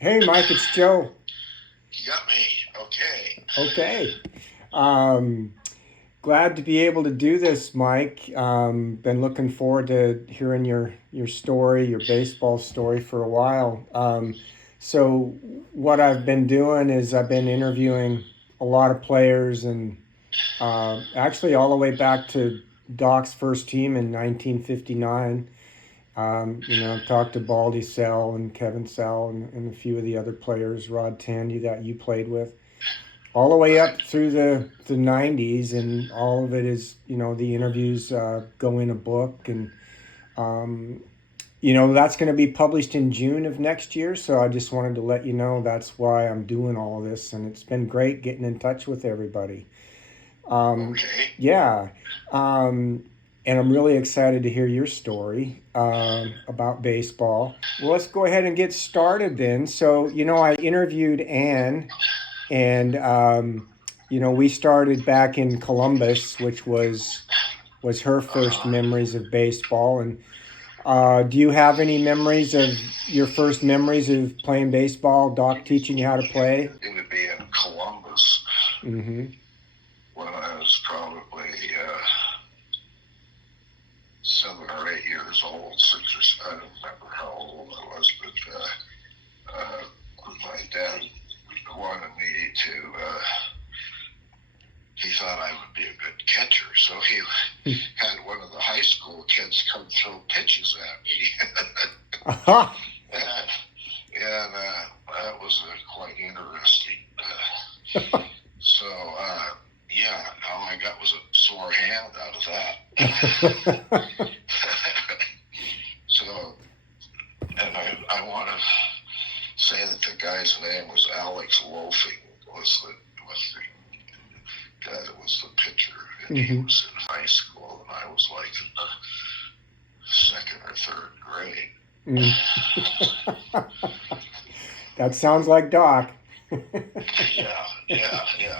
Hey, Mike, it's Joe. You got me. Okay. Okay. Um, Glad to be able to do this, Mike. Been looking forward to hearing your story, your baseball story for a while. So what I've been doing is I've been interviewing a lot of players, and actually all the way back to Doc's first team in 1959. I've talked to Baldy Sell and Kevin Sell and a few of the other players, Rod Tandy that you played with, all the way Right. up through the 90s, and all of it is, the interviews go in a book, and um, that's going to be published in June of next year. So I just wanted to let you know that's why I'm doing all this, and it's been great getting in touch with everybody. Um, Okay. yeah. Um, and I'm really excited to hear your story about baseball. Well, let's go ahead and get started then. So, I interviewed Anne, and we started back in Columbus, which was her first Uh-huh. memories of baseball. And do you have any memories of your first memories of playing baseball? Doc teaching you how to play? It would be in Columbus Mm-hmm. when I was probably 7 or 8 years old, six or seven. I don't remember how old I was, but my dad wanted me to. He thought I would be a good catcher, so he had one of the high school kids come throw pitches at me. Aha. And that was quite interesting. So, yeah, all I got was a sore hand out of that. So, and I want to say that the guy's name was Alex Loafing, was the guy that was the pitcher, and he Mm-hmm. was in high school, and I was like in the second or third grade. Mm. That sounds like Doc. Yeah.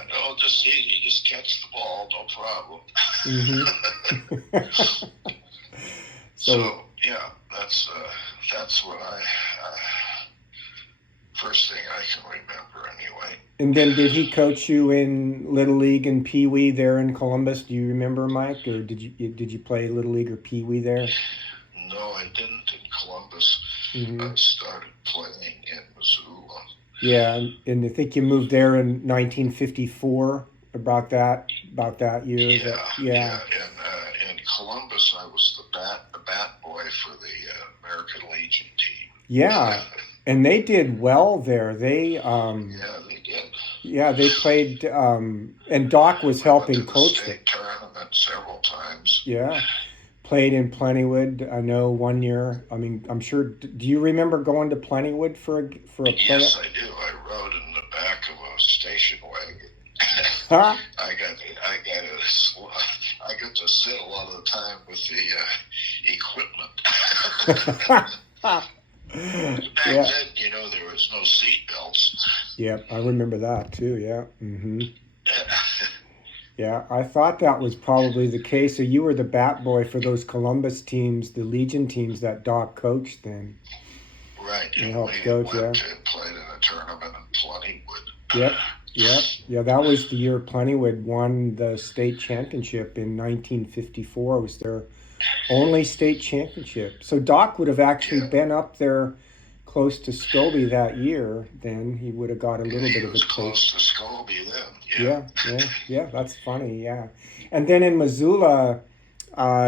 No, just easy. Just catch the ball, no problem. Mm-hmm. So, So yeah, that's what I first thing I can remember anyway. and then did he coach you in Little League and Pee Wee there in Columbus? Do you remember, Mike, or did you play Little League or Pee Wee there? No, I didn't in Columbus. Mm-hmm. I started playing in Missoula. Yeah, and I think you moved there in 1954. About that year. That yeah, In Columbus, I was the bat boy for the American Legion team. yeah, and they did well there. Yeah, they did. Yeah, they played, and Doc was We went to helping the coach them. state tournament several times. Yeah, played in Plentywood. I know one year. I mean, I'm sure. Do you remember going to Plentywood for a play? Yes, I do. I rode in the back of a station wagon. Huh? I got to sit a lot of the time with the equipment. Back Yeah. then, there was no seat belts. Yeah, I remember that too. Yeah. Mm-hmm. Yeah, I thought that was probably the case. So you were the bat boy for those Columbus teams, the Legion teams that Doc coached then. Right, You and we helped coach, yeah. went and played in a tournament in Plentywood. Yep, yep. Yeah, that was the year Plentywood won the state championship in 1954. It was their only state championship. So Doc would have actually Yeah, been up there close to Scobey that year. Then he would have got a and little he bit of a was taste. close to Scobey then. Yeah. Yeah. That's funny. Yeah, and then in Missoula,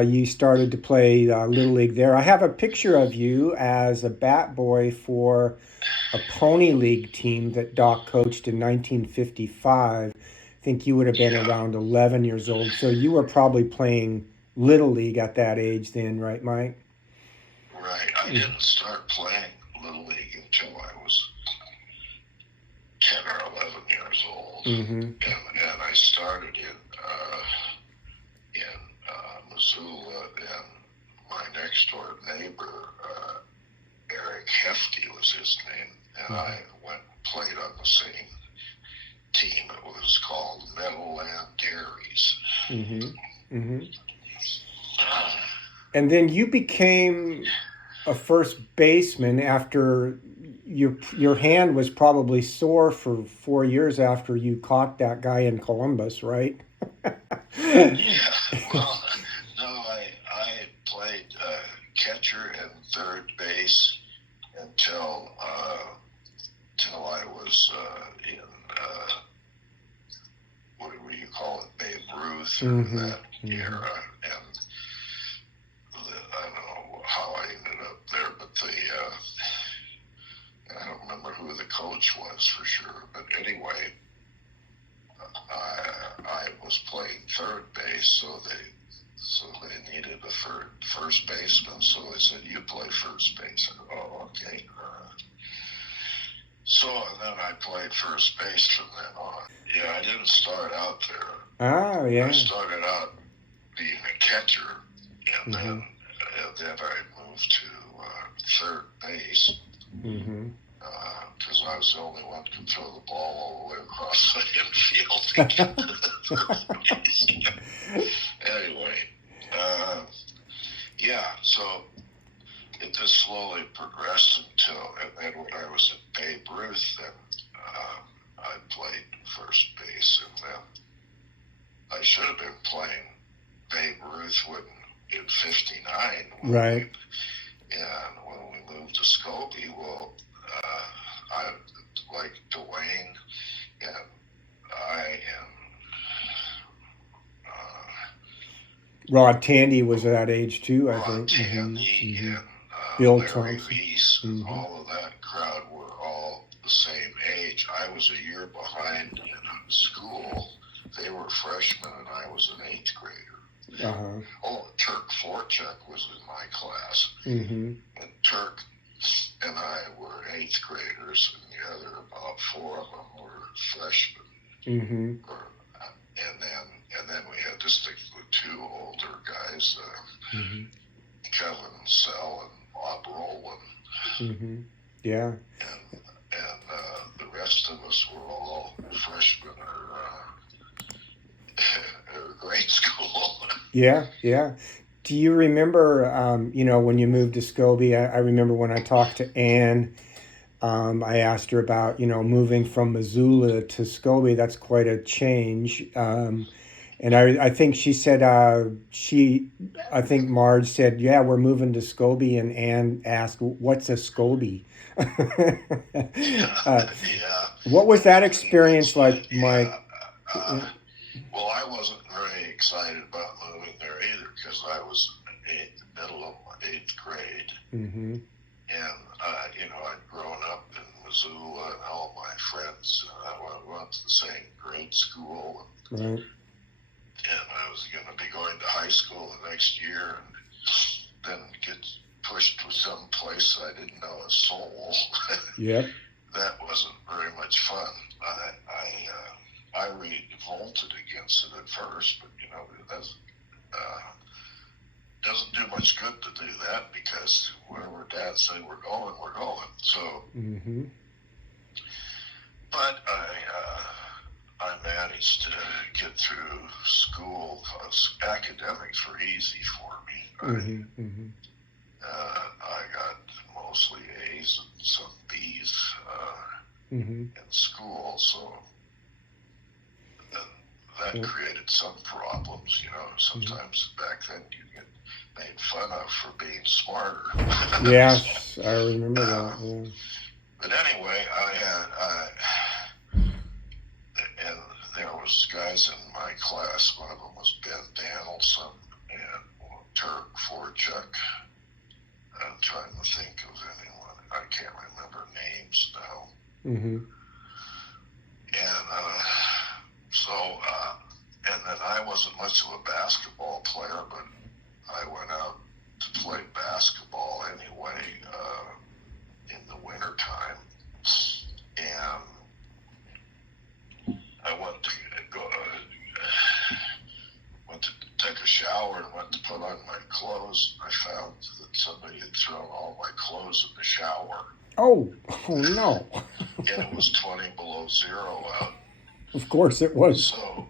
you started to play Little League there. I have a picture of you as a bat boy for a Pony League team that Doc coached in 1955. I think you would have been Yeah, around 11 years old. So you were probably playing Little League at that age then, right, Mike? right. I didn't start playing Little League until I was 10 or 11 years old. Mm-hmm. And I started in Missoula, and my next door neighbor, Eric Hefty was his name, and Mm-hmm. I went and played on the same team. It was called Meadowland Dairies. Mm-hmm. Mm-hmm. And then you became a first baseman after your hand was probably sore for 4 years after you caught that guy in Columbus, right? Yeah, well, no, I played catcher and third base until till I was in what do you call it, Babe Ruth, that era, and I don't know how I ended up there, but I don't remember who the coach was for sure, but anyway, I was playing third base, so they needed a first baseman, so they said, you play first base. I said, oh, okay. So then I played first base from then on. Yeah, I didn't start out there. Oh, yeah. I started out being a catcher, and then I moved to third base. Because I was the only one who could throw the ball all the way across the infield to get to the third base. Anyway, yeah, so it just slowly progressed and then when I was at Babe Ruth, then I played first base, and then I should have been playing Babe Ruth in '59. Right. And when we moved to Scobey, well, I, like Dwayne, and I and Rod Tandy was at that age too, I think. Rod Tandy and Bill Larry Thompson. Reese, all of that crowd were all the same age. I was a year behind in school. They were freshmen, and I was an 8th grader. Oh, Turk Forchuk was in my class. And Turk and I were 8th graders, and the other about 4 of them were freshmen. And then we had to stick with 2 older guys, Kevin Sell and Bob Rowland. Yeah. And the rest of us were all freshmen or grade school. Yeah, yeah. Do you remember, when you moved to Scobey? I remember when I talked to Ann, I asked her about, moving from Missoula to Scobey. That's quite a change. And I think she said, I think Marge said, yeah, we're moving to Scobey. And Ann asked, what's a Scobey? What was that experience like, Mike? Well, I wasn't very excited about moving there either, because I was in the middle of my 8th grade. And, I'd grown up in Missoula, and all my friends, I went to the same grade school. Right. And I was going to be going to high school the next year, and then get pushed to some place I didn't know a soul. Yep. That wasn't very much fun. I revolted against it at first, but it doesn't do much good to do that, because wherever Dad said we're going, we're going. So, but I managed to get through school. Academics were easy for me. I got mostly A's and some B's in school, so that created some problems. Sometimes back then you get made fun of for being smarter. Yes, I remember that. Yeah. But anyway, and there was guys in my class. One of them was Ben Danielson and Turk Forchuk. I'm trying to think of anyone. I can't remember names now. And and then I wasn't much of a basketball player, but I went out to play basketball anyway in the wintertime. And I went to take a shower and went to put on my clothes. I found that somebody had thrown all my clothes in the shower. Oh no. And it was 20 below zero out. Of course it was. So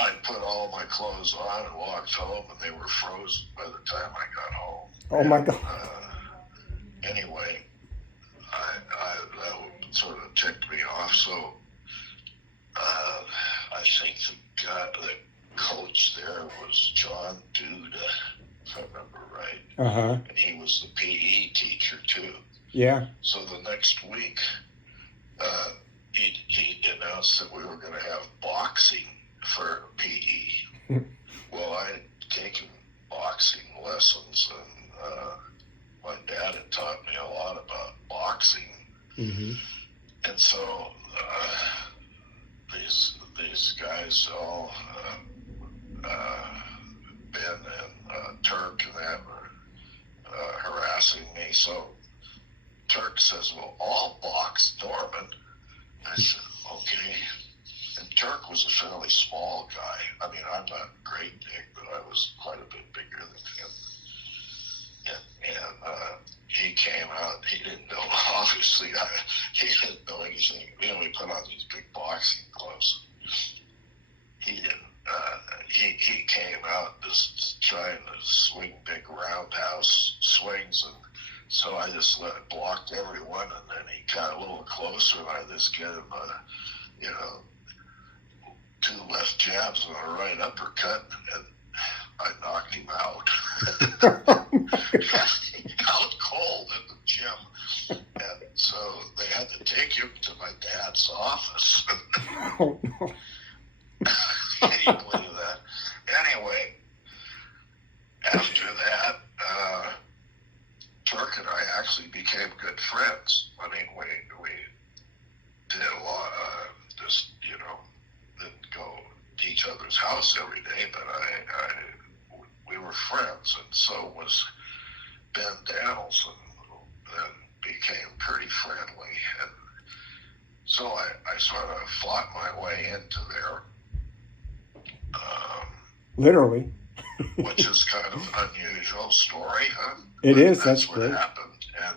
I put all my clothes on and walked home, and they were frozen by the time I got home. Oh my God. Anyway, So I think the coach there was John Duda, if I remember right. And he was the PE teacher too. Yeah. So the next week, he announced that we were going to have boxing for PE. Well, I had taken boxing lessons, and my dad had taught me a lot about boxing. And so these guys all, Ben and Turk and that were harassing me. So Turk says, well, I'll box Norman. I said, okay. And Turk was a fairly small guy. I mean, I'm not great big, but I was quite a bit bigger than him. And he came out. He didn't know, obviously, he didn't know anything. You know, he put on these big boxing gloves. He didn't. He came out just trying to swing big roundhouse swings, and so I just blocked everyone, and then he got a little closer, and I just get him you know, 2 left jabs and a right uppercut, and I knocked him out. Out cold in the gym. And so they had to take him to my dad's office. Oh, no. Can you believe that? Anyway, after that, Turk and I actually became good friends. I mean, we did a lot, just, you know, didn't go to each other's house every day, but we were friends, and so was Ben Danielson, and became pretty friendly. And so I sort of fought my way into there. Literally. Which is kind of an unusual story, huh? It is. That's what great. Happened. And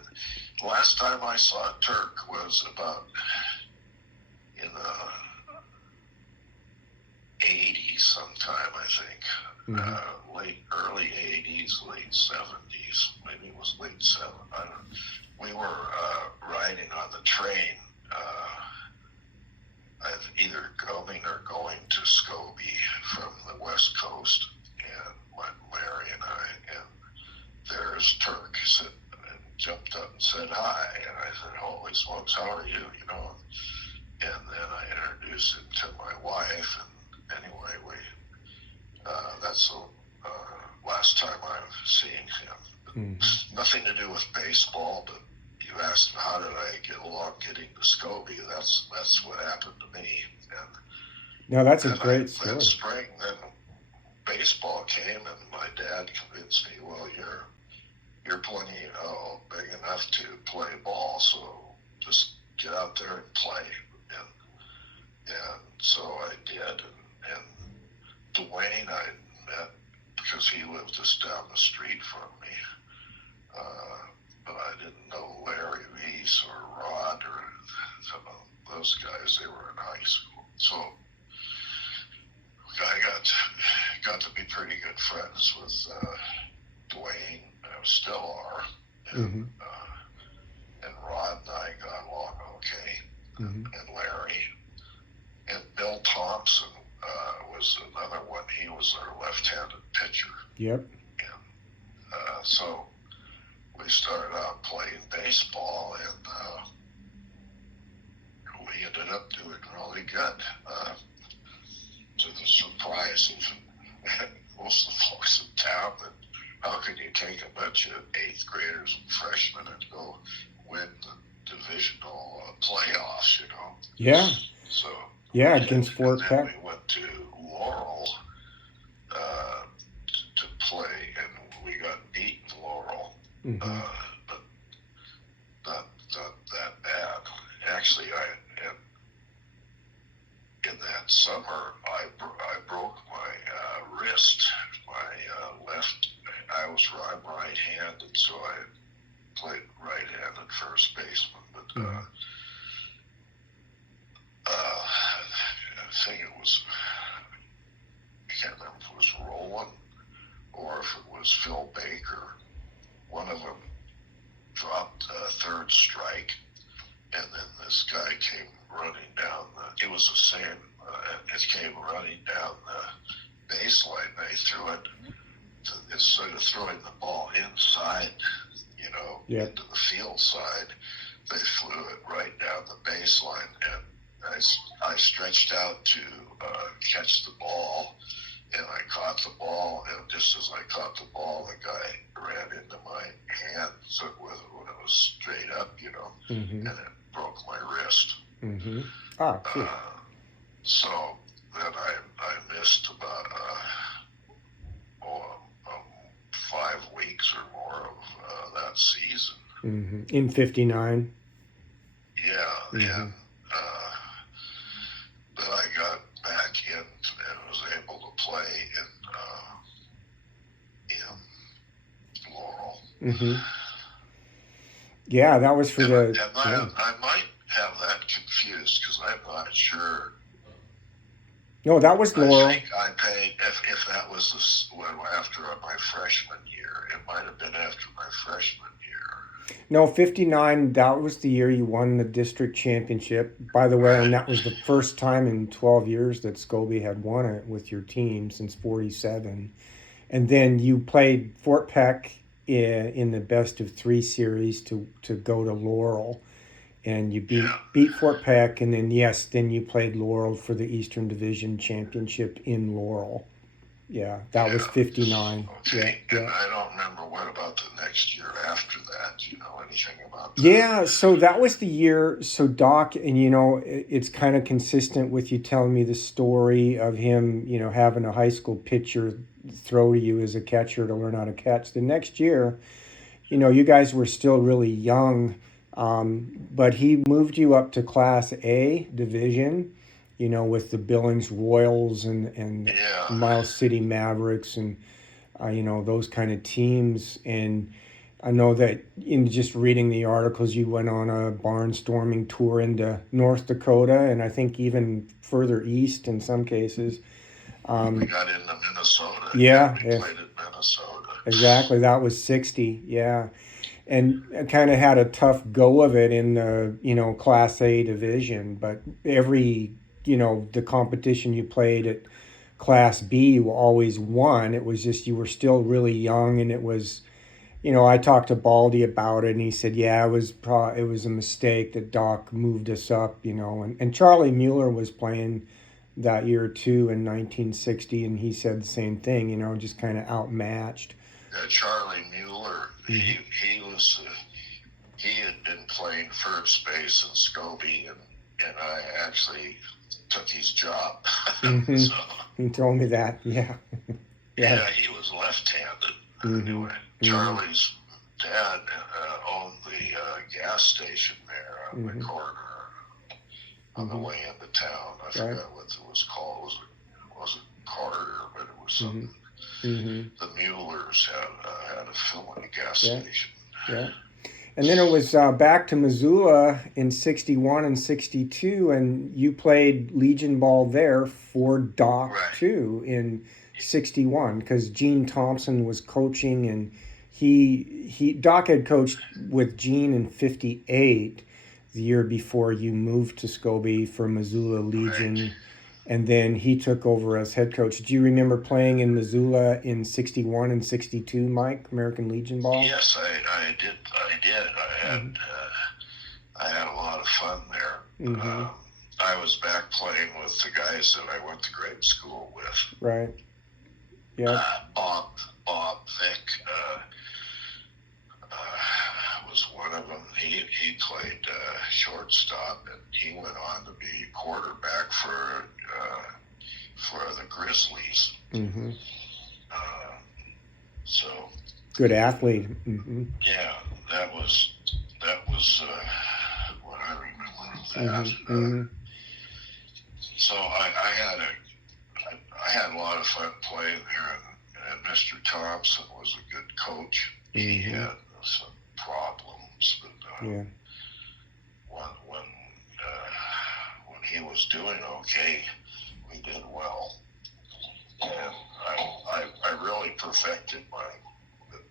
the last time I saw Turk was about in the 80s sometime, I think. Early 80s, late 70s. Maybe it was late 70s. I don't know. We were riding on the train, either coming or going to Scobey from the West Coast, and Larry and I, and there's Turk sitting, and jumped up and said hi, and I said, holy smokes, how are you, you know? And then I introduced him to my wife, and anyway, that's the last time I've seen him. Nothing to do with baseball, but you asked how did I get along getting to Scobey. That's what happened to me. And no, that's a great story. That spring, then baseball came, and my dad convinced me, well, you're plenty big enough to play ball, so just get out there and play. And so I did. And Dwayne I met because he lived just down the street from me. But I didn't know Larry Reese or Rod or some of those guys. They were in high school. So I got to be pretty good friends with Dwayne. Still are. And Rod and I got along okay. And Larry. And Bill Thompson was another one. He was our left-handed pitcher. Yep. And so we started out playing baseball, and we ended up doing really good. To the surprise of most of the folks in town, that how can you take a bunch of 8th graders and freshmen and go win the divisional playoffs, you know? Yeah. So yeah, against Fort Peck. We went to Laurel to play, and we got beaten Laurel, but not that bad. Actually, in that summer, I broke my wrist, my left. I was right-handed, so I played right-handed first baseman, but I think it was, I can't remember if it was Roland or if it was Phil Baker. One of them dropped a third strike, and then this guy guy came running down it was the same, it came running down the baseline. They threw it, instead of throwing the ball inside, Yep. into the field side, they flew it right down the baseline, and I stretched out to catch the ball, and I caught the ball, and just as I caught the ball, the guy ran into my hand when it was straight up, Mm-hmm. and it broke my wrist. Mm-hmm. Ah, cool. So then I missed about 5 weeks or more of that season. Mm-hmm. In 59. Yeah, Mm-hmm. yeah. But I got back in and was able to play in Laurel. Mm-hmm. Yeah, that was for I might have that confused because I'm not sure. No, that was Laurel. I think I paid, if that was after my freshman year. It might have been after my freshman year. No, 59, that was the year you won the district championship. By the way, Right. And that was the first time in 12 years that Scobey had won it with your team since 47. And then you played Fort Peck in the best of 3 series to go to Laurel. And you beat Fort Peck, and then you played Laurel for the Eastern Division Championship in Laurel. Yeah, that was 59. Okay, Yeah. And I don't remember what about the next year after that. Do you know anything about that? Yeah, so that was the year. So Doc, and it's kind of consistent with you telling me the story of him, having a high school pitcher throw to you as a catcher to learn how to catch. The next year, you guys were still really young. But he moved you up to Class A division, with the Billings Royals and Miles City Mavericks and, those kind of teams. And I know that in just reading the articles, you went on a barnstorming tour into North Dakota and I think even further east in some cases. We got into Minnesota. Yeah. We played at Minnesota. Exactly. That was 60. Yeah. And kind of had a tough go of it in the, Class A division. But every, the competition you played at Class B, you always won. It was just you were still really young, and it was, I talked to Baldy about it, and he said, yeah, it was a mistake that Doc moved us up, And Charlie Mueller was playing that year too in 1960, and he said the same thing, just kind of outmatched. Charlie Mueller, he had been playing first base in Scobey, and I actually took his job. Mm-hmm. So, he told me that, yeah. Yeah, he was left-handed. Mm-hmm. Anyway, Charlie's dad owned the gas station there on the corner on the way into town. I forgot what it was called. It wasn't Carter, but it was something. Mm-hmm. The Muellers had a filling gas station. Yeah. And then it was back to Missoula in 61 and 62, and you played Legion ball there for Doc too in 61 because Gene Thompson was coaching, and Doc had coached with Gene in 58, the year before you moved to Scobey for Missoula Legion. Right. And then he took over as head coach. Do you remember playing in Missoula in 61 and 62, Mike, American Legion ball? Yes, I did. I had a lot of fun there. Mm-hmm. I was back playing with the guys that I went to grade school with. Right. Yeah. Bob Vick was one of them. He played shortstop, and he went on to be quarterback for the Grizzlies. Mm-hmm. So good athlete. Mm-hmm. Yeah, that was what I remember of that. Mm-hmm. So I had a lot of fun playing there, and Mr. Thompson was a good coach. He had some problems, but when he was doing okay, we did well, and I really perfected my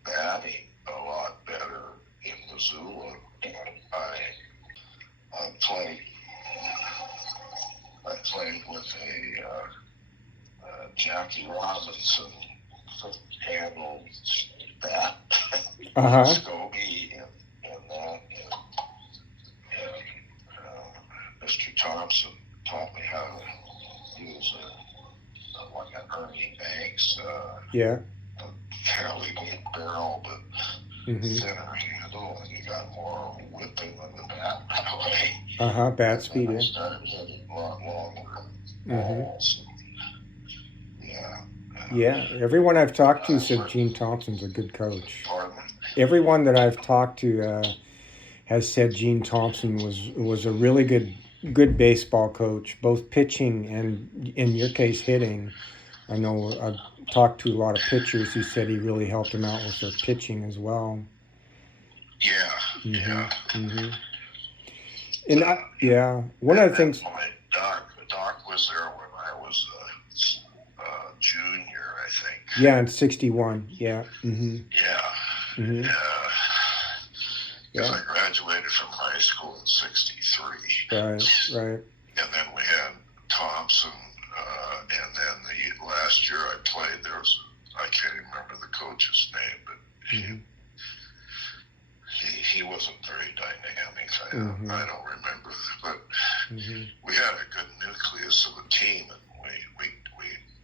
batting a lot better in Missoula. I played played with a Jackie Robinson handled bat, Scobey, and that, and Mr. Thompson taught me how to use like an Ernie Banks, a fairly big barrel, but thinner handle, and you got more whipping on the bat that way. Bat speed. I started hitting a lot longer balls. Yeah, everyone I've talked to said Gene Thompson's a good coach. Pardon? Everyone that I've talked to has said Gene Thompson was a really good baseball coach, both pitching and, in your case, hitting. I know I've talked to a lot of pitchers who said he really helped them out with their pitching as well. Yeah. And one of the things. Doc was there when I was a junior, I think. Yeah, in '61. Yeah. Because I graduated from high school in '63. Right. And then we had Thompson, and then the last year I played, I can't even remember the coach's name, but he wasn't very dynamic. I don't remember, but we had a good nucleus of a team, and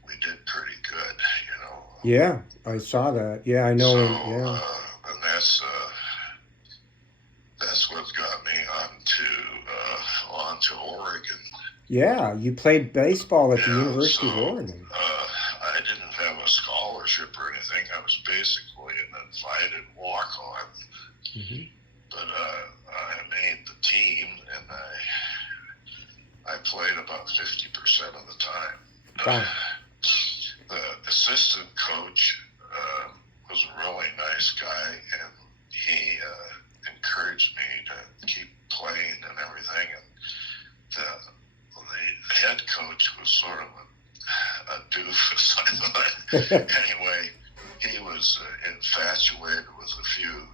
we did pretty good, you know. Yeah, I saw that. Yeah, I know. So, and that's what got me onto Oregon. Yeah, you played baseball at the University of Oregon. I didn't have a scholarship or anything. I was basically an invited walk-on. But I made the team, and I played about 50% of the time. Wow. The assistant coach was a really nice guy, and he encouraged me to keep playing and everything. And the head coach was sort of a doofus, I thought. Anyway, he was infatuated with a few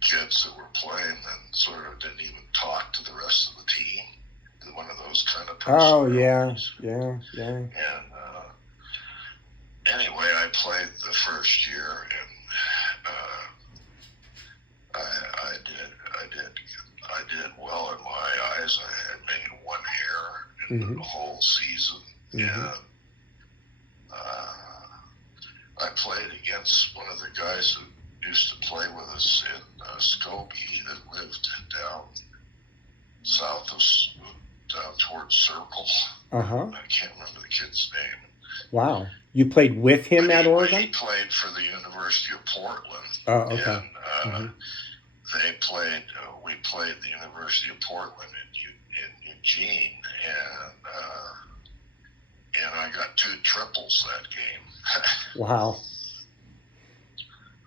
kids that were playing and sort of didn't even talk to the rest of the team. One of those kind of personalities. Yeah. And anyway, I played the first year, and I did well in my eyes. I had made one error in the whole season, and I played against one of the guys who used to play with us in Scobey that lived down down towards Circle. I can't remember the kid's name. Wow. You played with him at Oregon? He played for the University of Portland. Oh, okay. And we played the University of Portland in Eugene, and I got 2 triples that game. Wow.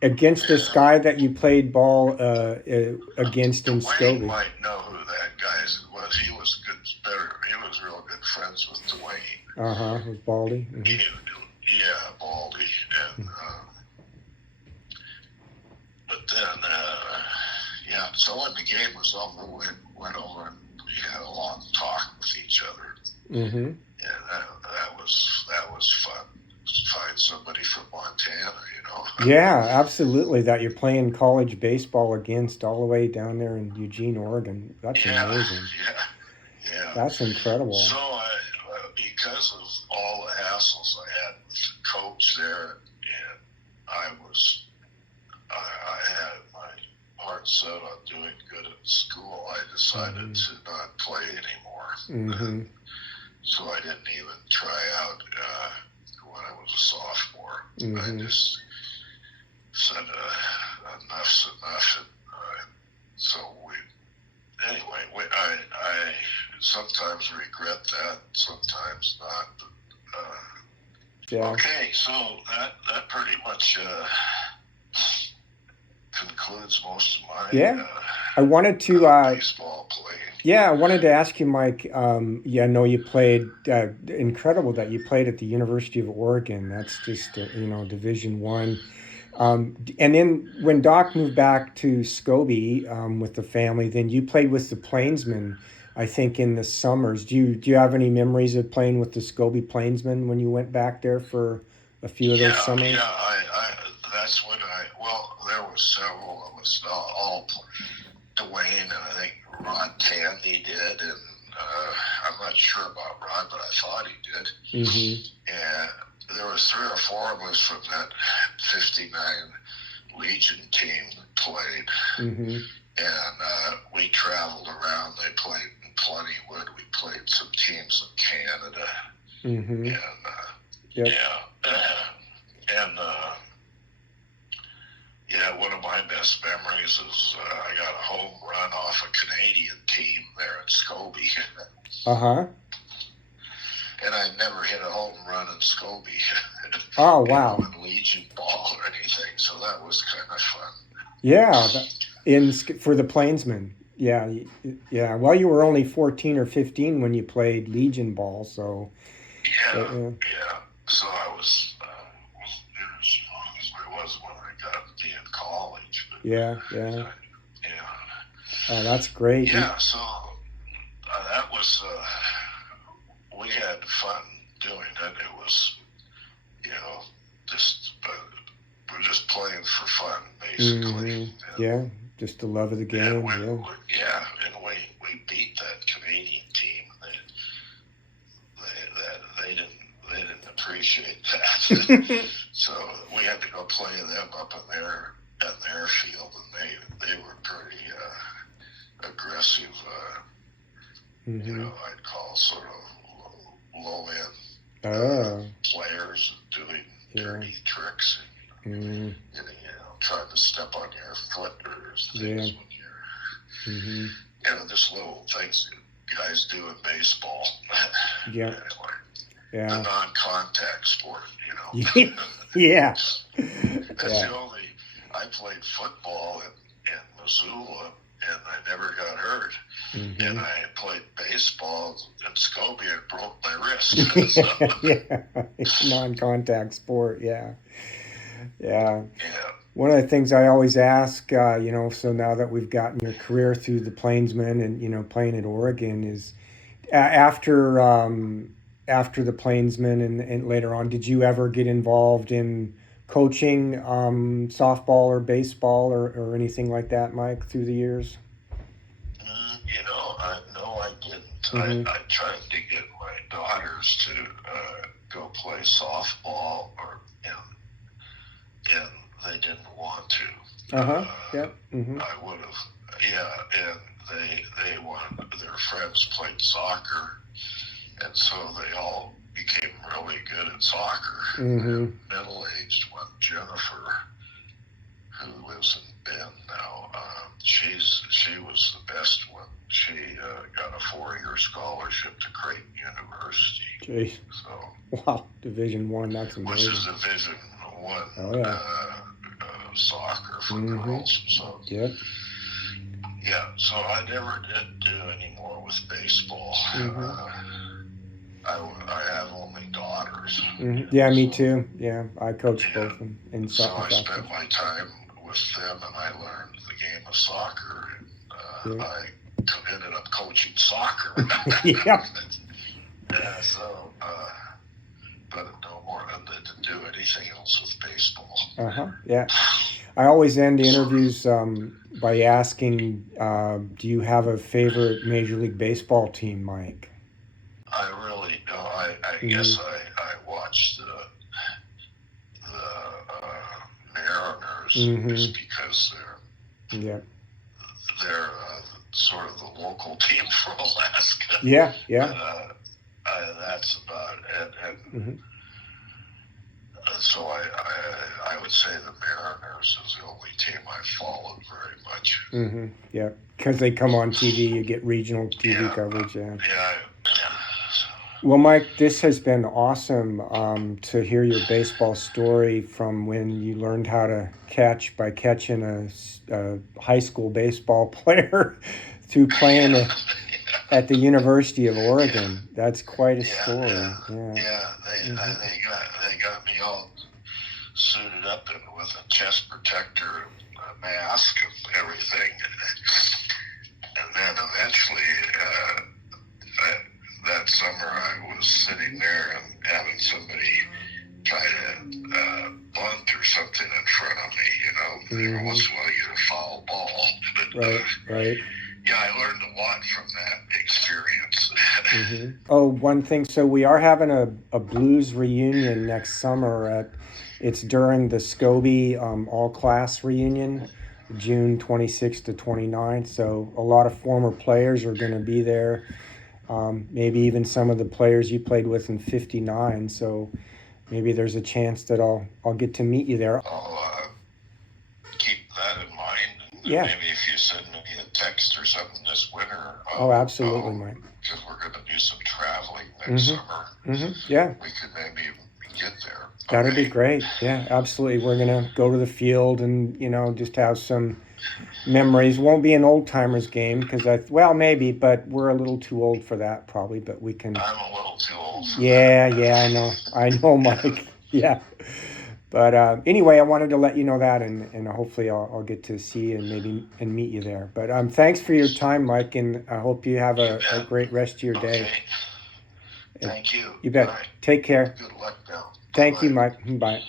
Against this guy that you played ball against in Scobey. Dwayne might know who that guy was. He was He was real good friends with Dwayne. With Baldy. Yeah, Baldy. And but then, so when the game was over, we went over and we had a long talk with each other. And that was fun. Find somebody from Montana, you know. Yeah, absolutely. That you're playing college baseball against all the way down there in Eugene, Oregon. That's amazing. Yeah. That's incredible. So because of all the hassles I had with the coach there, and I had my heart set on doing good at school, I decided to not play anymore. So I didn't even try out when I was a sophomore. I just said enough's enough. And I sometimes regret that, sometimes not. But, okay, so that pretty much concludes most of my I wanted to baseball playing. Yeah, I wanted to ask you, Mike. I know you played. Incredible that you played at the University of Oregon. That's just Division I. And then when Doc moved back to Scobey with the family, then you played with the Plainsmen. I think in the summers. Do you have any memories of playing with the Scobey Plainsmen when you went back there for a few of those Yeah, summers? yeah. That's when well, there was several of us, all Dwayne and I think Rod Tandy did, and I'm not sure about Rod, but I thought he did. Mm-hmm. And there was 3 or 4 of us from that '59 Legion team that played, Mm-hmm. and we traveled around. They played in Plentywood. We played some teams in Canada, Mm-hmm. and Yep. and yeah, one of my best memories is I got a home run off a Canadian team there at Scobey. Uh-huh. And I never hit a home run in Scobey. Oh, wow. In Legion ball or anything, so that was kind of fun. Yeah, for the Plainsmen. Yeah, yeah. Well, you were only 14 or 15 when you played Legion ball, so Yeah. So I was wasn't near as strong as I was when I got to be in college. But, yeah. yeah. Oh, that's great. Yeah. So that was we had fun doing it. It was just we're just playing for fun basically. Mm-hmm. Yeah, just the love of the game. And we beat that Canadian team. They didn't appreciate that. So we had to go play them up in their field, and they were pretty aggressive. Mm-hmm. I'd call sort of low end players doing dirty tricks and trying to step on your foot or things when you're just little things that guys do in baseball. Yeah. Anyway. Yeah. The non-contact sport, Yeah. That's the only. I played football in Missoula, and I never got hurt. Mm-hmm. And I played baseball in Scobey and broke my wrist. Yeah. Non-contact sport. Yeah. One of the things I always ask, so now that we've gotten your career through the Plainsmen and playing at Oregon, is after the Plainsmen and later on, did you ever get involved in coaching softball or baseball or anything like that, Mike, through the years? No, I didn't. Mm-hmm. I tried to get my daughters to go play softball, and they didn't want to. Yep. Mm-hmm. I would have. Yeah, and they wanted. Their friends played soccer, and so they all became really good at soccer. Mm-hmm. Middle-aged one, Jennifer, who lives in Bend now, she was the best one. She got a 4-year scholarship to Creighton University. Jeez. So wow, Division I, that's amazing. Which is Division I soccer for girls. So so I never did do any more with baseball. I have only daughters. Mm-hmm. Yeah, me too. Yeah, I coach both in soccer. So I spent my time with them, and I learned the game of soccer. And I ended up coaching soccer. But no more than to do anything else with baseball. Yeah. I always end the interviews by asking, do you have a favorite Major League Baseball team, Mike? I really don't. I guess I watched the Mariners just because they're sort of the local team for Alaska. Yeah. That's about it. And so I would say the Mariners is the only team I followed very much. Yeah, because they come on TV, you get regional TV coverage. Well, Mike, this has been awesome to hear your baseball story from when you learned how to catch by catching a high school baseball player through playing at the University of Oregon. That's quite a story. They got me all suited up and with a chest protector and a mask and everything. And then eventually, that summer, I was sitting there and having somebody try to bunt or something in front of me, you know. Every once in a while you get a foul ball. But, Right. Yeah, I learned a lot from that experience. Oh, one thing. So we are having a blues reunion next summer. It's during the Scobey all class reunion, June 26th to 29th. So a lot of former players are going to be there. Maybe even some of the players you played with in '59. So maybe there's a chance that I'll get to meet you there. I'll keep that in mind. And Yeah. maybe if you send me a text or something this winter. Oh, absolutely, Mike. Because we're going to do some traveling next summer. Yeah. We could maybe get there. That'd be great. Yeah, absolutely. We're gonna go to the field and just have some memories. Won't be an old timers game because maybe, but we're a little too old for that probably. But we can. I'm a little too old. Yeah, I know, Mike. Yeah. But anyway, I wanted to let you know that, and hopefully I'll get to see you and maybe meet you there. But thanks for your time, Mike, and I hope you have a great rest of your day. Thank you. You bet. Bye. Take care. Good luck now. Thank you, Bye. Mike. Bye.